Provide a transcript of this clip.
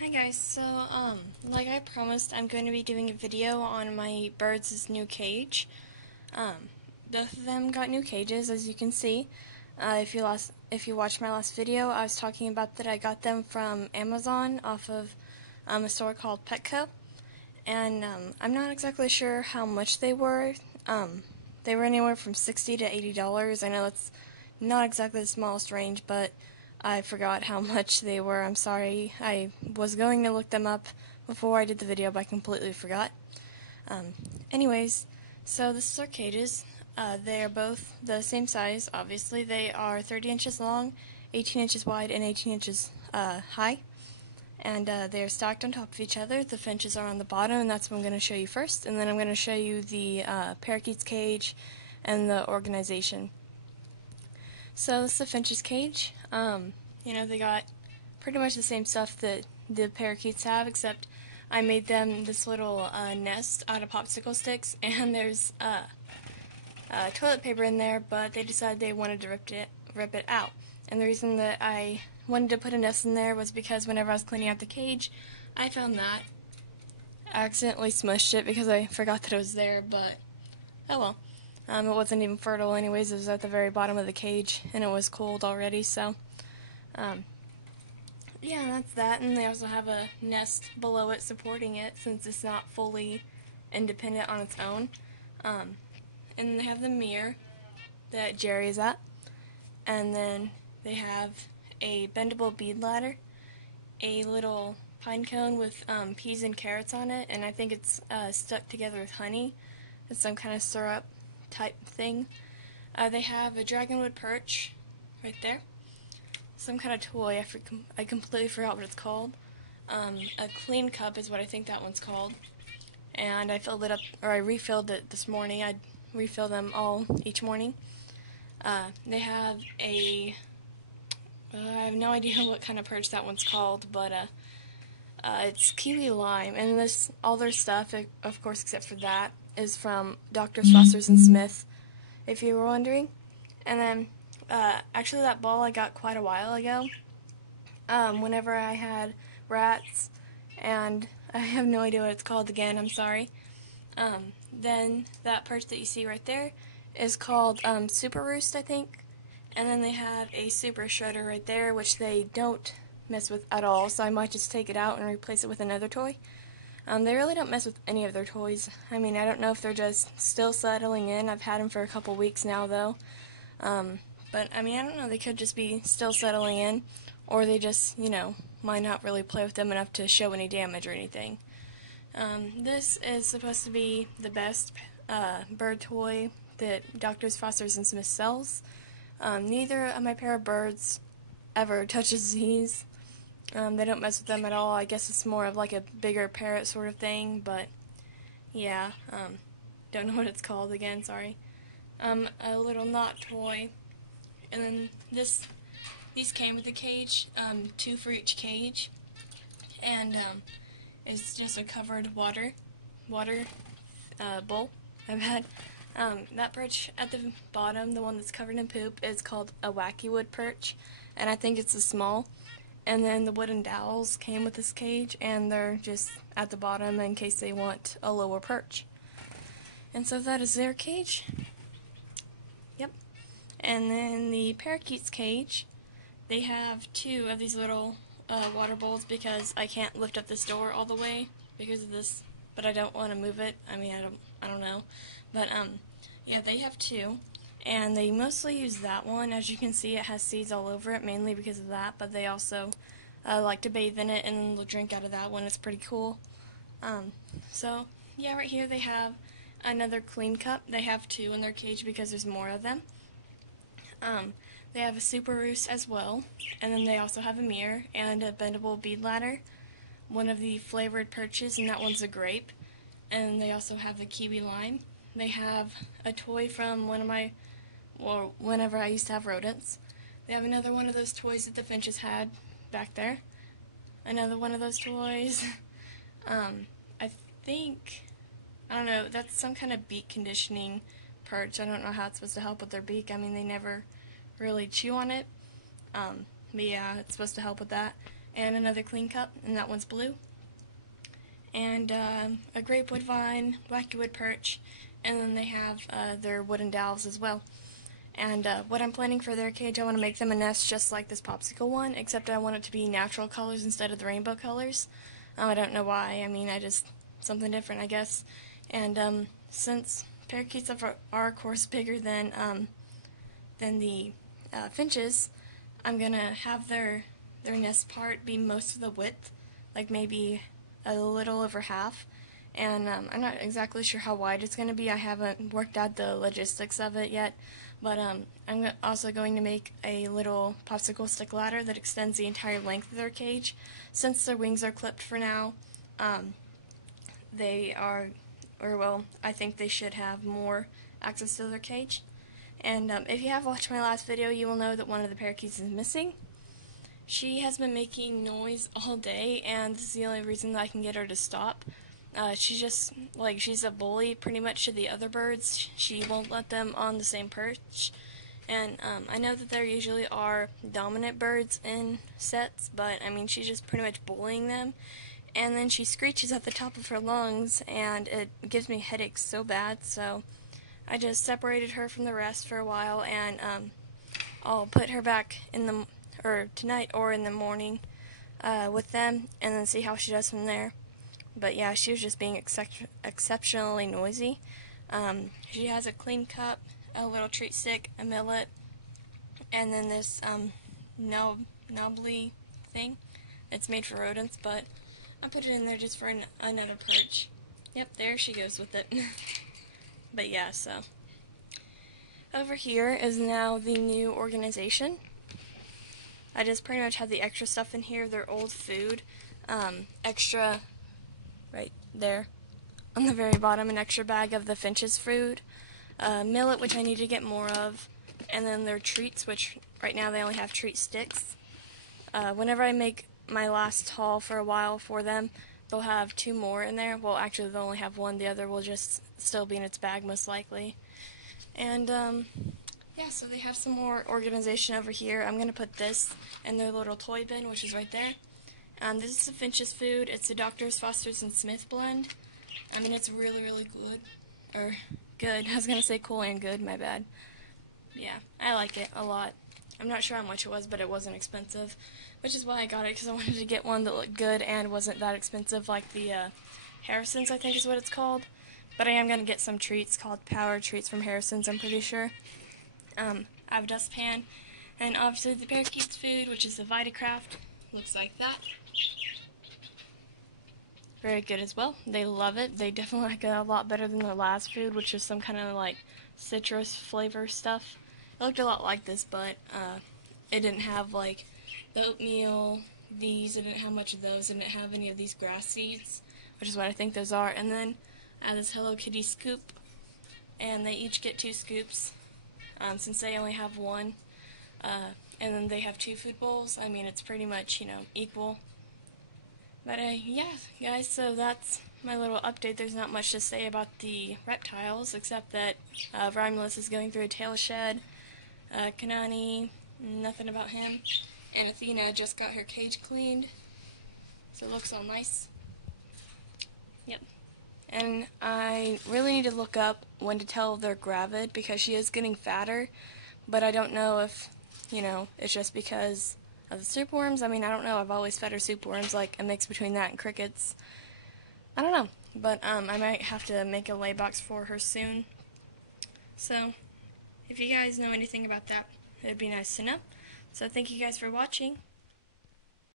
Hi guys, so like I promised, I'm going to be doing a video on my birds' new cage. Um, Both of them got new cages, as you can see. If you watched my last video, I was talking about that I got them from Amazon off of a store called Petco, and I'm not exactly sure how much they were. They were anywhere from $60 to $80. I know that's not exactly the smallest range, but I forgot how much they were. I'm sorry. I was going to look them up before I did the video, but I completely forgot. Um, Anyways, so this is our cages. They are both the same size, obviously. They are 30 inches long, 18 inches wide, and 18 inches high. And they are stacked on top of each other. The finches are on the bottom, and that's what I'm going to show you first. And then I'm going to show you the parakeet's cage and the organization. So this is the finch's cage. They got pretty much the same stuff that the parakeets have, except I made them this little nest out of popsicle sticks, and there's toilet paper in there, but they decided they wanted to rip it out. And the reason that I wanted to put a nest in there was because whenever I was cleaning out the cage, I found that. I accidentally smushed it because I forgot that it was there, but oh well. It wasn't even fertile anyways. It was at the very bottom of the cage, and it was cold already, so yeah, that's that. And they also have a nest below it supporting it since it's not fully independent on its own. And they have the mirror that Jerry is at. And then they have a bendable bead ladder, a little pine cone with peas and carrots on it, and I think it's stuck together with honey. It's some kind of syrup type thing. They have a dragonwood perch right there. Some kind of toy. I completely forgot what it's called. A clean cup is what I think that one's called. And I filled it up, or I refilled it this morning. I refill them all each morning. They have I have no idea what kind of perch that one's called, but it's kiwi lime. And all their stuff, of course, except for that, is from Drs. Foster's and Smith, if you were wondering. And then, actually, that ball I got quite a while ago. Whenever I had rats, and I have no idea what it's called again. I'm sorry. Then that perch that you see right there is called Super Roost, I think. And then they have a Super Shredder right there, which they don't mess with at all, so I might just take it out and replace it with another toy. They really don't mess with any of their toys. I mean, I don't know if they're just still settling in. I've had them for a couple weeks now, though. But, I mean, I don't know. They could just be still settling in, or they just, might not really play with them enough to show any damage or anything. This is supposed to be the best bird toy that Drs. Foster's and Smith sells. Neither of my pair of birds ever touches these. They don't mess with them at all. I guess it's more of like a bigger parrot sort of thing, but yeah, don't know what it's called again, sorry. A little knot toy, and then these came with the cage, 2 for each cage, and it's just a covered water bowl I've had. That perch at the bottom, the one that's covered in poop, is called a wacky wood perch, and I think it's a small. And then the wooden dowels came with this cage, and they're just at the bottom in case they want a lower perch. And so that is their cage. Yep. And then the parakeet's cage, they have 2 of these little water bowls because I can't lift up this door all the way because of this, but I don't want to move it. I mean, I don't know. But yeah, they have 2. And they mostly use that one. As you can see, it has seeds all over it, mainly because of that, but they also like to bathe in it, and then they'll drink out of that one. It's pretty cool. So, yeah, right here they have another clean cup. They have 2 in their cage because there's more of them. They have a Super Roost as well, and then they also have a mirror and a bendable bead ladder, one of the flavored perches, and that one's a grape. And they also have the kiwi lime. They have a toy from whenever I used to have rodents. They have another one of those toys that the finches had back there. Another one of those toys. I think, I don't know, that's some kind of beak conditioning perch. I don't know how it's supposed to help with their beak. I mean, they never really chew on it. But yeah, it's supposed to help with that. and another clean cup, and that one's blue. And a grape woodvine, wacky wood perch, and then they have their wooden dowels as well. And what I'm planning for their cage, I want to make them a nest just like this popsicle one, except I want it to be natural colors instead of the rainbow colors. I don't know why. I mean, something different, I guess. And since parakeets are of course bigger than the finches, I'm gonna have their nest part be most of the width, like maybe a little over half. And I'm not exactly sure how wide it's going to be. I haven't worked out the logistics of it yet, but I'm also going to make a little popsicle stick ladder that extends the entire length of their cage. Since their wings are clipped for now, I think they should have more access to their cage. And if you have watched my last video, you will know that one of the parakeets is missing. She has been making noise all day, and this is the only reason that I can get her to stop. She's a bully pretty much to the other birds. She won't let them on the same perch. And I know that there usually are dominant birds in sets, but I mean, she's just pretty much bullying them. And then she screeches at the top of her lungs, and it gives me headaches so bad, so I just separated her from the rest for a while, and I'll put her back tonight or in the morning with them, and then see how she does from there. But yeah, she was just being exceptionally noisy. She has a clean cup, a little treat stick, a millet, and then this knobbly thing. It's made for rodents, but I put it in there just for another perch. Yep, there she goes with it. But yeah, so over here is now the new organization. I just pretty much have the extra stuff in here, their old food, extra right there on the very bottom, an extra bag of the finch's food, millet, which I need to get more of, and then their treats, which right now they only have treat sticks. Whenever I make my last haul for a while for them, they'll have 2 more in there. Well, actually they'll only have 1, the other will just still be in its bag most likely. And yeah, so they have some more organization over here. I'm going to put this in their little toy bin, which is right there. This is the finch's food. It's the Doctor's, Foster's, and Smith blend. I mean, it's really, really good. Or good. I was going to say cool and good, my bad. Yeah, I like it a lot. I'm not sure how much it was, but it wasn't expensive, which is why I got it, because I wanted to get one that looked good and wasn't that expensive, like the Harrison's, I think is what it's called. But I am going to get some treats called Power Treats from Harrison's, I'm pretty sure. I have a dustpan, and obviously the parakeet's food, which is the Vitacraft. Looks like that. Very good as well. They love it. They definitely like it a lot better than their last food, which is some kind of like citrus flavor stuff. It looked a lot like this, but it didn't have like the oatmeal, it didn't have much of those, it didn't have any of these grass seeds, which is what I think those are. And then I have this Hello Kitty scoop, and they each get 2 scoops, since they only have 1. And then they have 2 food bowls. I mean, it's pretty much, equal. But yeah, guys, so that's my little update. There's not much to say about the reptiles, except that Romulus is going through a tail shed. Kanani, nothing about him. And Athena just got her cage cleaned, so it looks all nice. Yep. And I really need to look up when to tell they're gravid, because she is getting fatter, but I don't know if, it's just because of the soup worms. I mean, I don't know. I've always fed her soup worms, like a mix between that and crickets. I don't know, but I might have to make a lay box for her soon. So, if you guys know anything about that, it'd be nice to know. So thank you guys for watching.